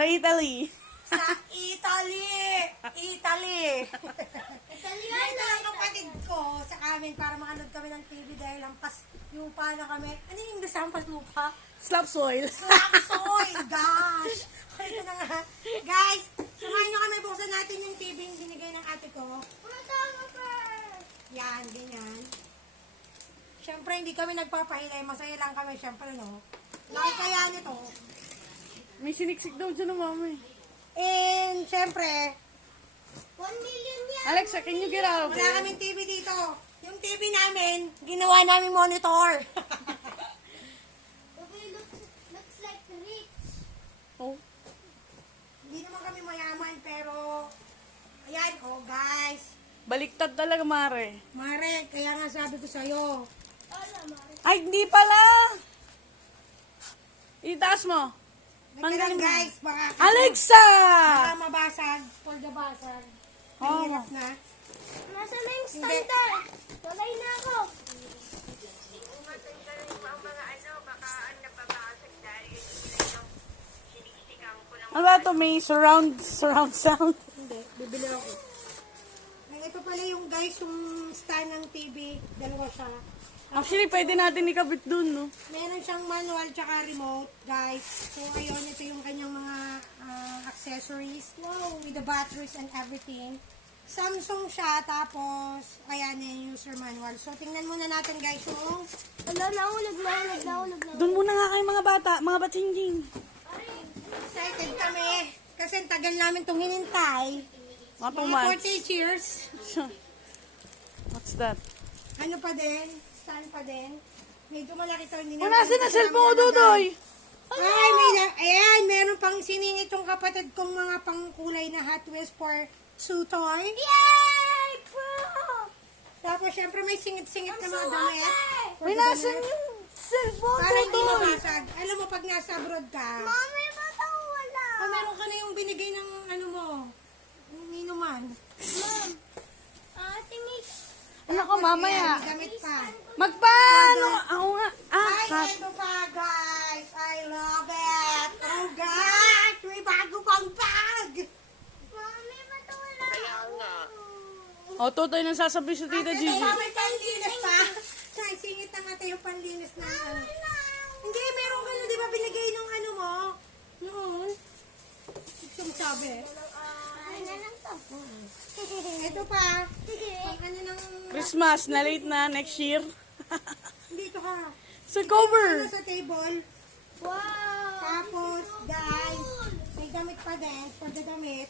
Sa Italy. Sa Italy! Italy! Ito lang kapatid ko sa amin para makanood kami ng TV dahil lampas lupa na kami. Ano yung English lampas lupa? Slap soil. Slapsoy! Gosh! Ito na nga. Guys, sumahan nyo kami. Buksan natin yung TV yung binigay ng ate ko. Yan, ganyan. Siyempre, hindi kami nagpapahilay. Masaya lang kami. Siyempre, no? Laki kaya nito. May siniksik daw dyan ng mama eh. And, siyempre, 1 million yan. Alexa, can you get out of wala there? kaming TV dito. Yung TV namin, ginawa namin monitor. Okay, looks like rich. Oh. Hindi naman kami mayaman, pero, ayan, oh guys. Baliktad talaga, Mare. Mare, kaya nga sabi ko sa'yo, Ay, hindi pala! Itaas mo. nagkalang guys, baka, Alexa! baka mabasag, for the basag. Mahirap na. Nasa na yung standard? Walay na ako. Ano ba ito? May surround sound. Hindi, bibili ako. Ay, ito pala yung guys, yung stand ng TV, dalawa siya. Actually, pwede natin ikabit dun, no? Meron siyang manual tsaka remote, guys. So, ayun, ito yung kanyang mga accessories. Wow, with the batteries and everything. Samsung siya, tapos, ayan yung user manual. So, tingnan muna natin, guys, yung... Nahulog. Dun muna nga kayo mga bata, mga batsingjing. Excited kami. Kasi ang tagal namin itong hinintay. Mga 2 Mga months. 40 years. What's that? Ano pa din? Stand pa din. Medyo malaki to. Hindi Oh, nasa na cellphone ko, Dudoy? Ay, ayan, meron pang siningit yung kapatid kong mga pangkulay na Hot Wheels for 2 toy. Yay! Bro! Tapos, syempre, may singit-singit na mga damit. May nasan yung cellphone, Para hindi Dudoy? mabasag. Alam mo, pag nasa abroad ka, Mami, ba't ako wala? meron ka na yung binigay ng ano mo, yung inuman. Mom, tingin. Ano ka, mamaya? May damit pa. Magpaano? Ako nga. Ay, Kat. ito pa, guys. I love it. Oh, gosh. May bago pang bag. Mami, ba't wala? Kaya nga. O, tutoy nang sasabi sa Tita Ito Gigi. pa, may panlinis pa. Ay, singit na nga tayo panlinis na. Hindi, meron ka na, di ba, binigay nung ano mo? Noon. Yung sabi. Ay, na lang to. Ito pa. Pang ano ng... Christmas, na late na, next year. Dito ka. Sa Ano cover. sa table. Wow! Tapos, guys, may damit pa din for the damit.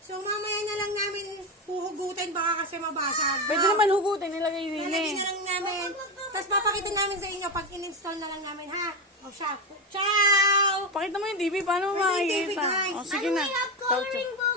So, mamaya na lang namin huhugutin baka kasi mabasag. Pwede naman hugutin, nilagay din Lalagyan na eh. lang namin. Tapos papakita namin sa inyo pag in-install na lang namin, ha? O siya. Ciao! Pakita mo yung TV, paano mo Pwede yung TV, makikita? guys. O, sige Ano, na. we have Ciao, ciao. coloring book.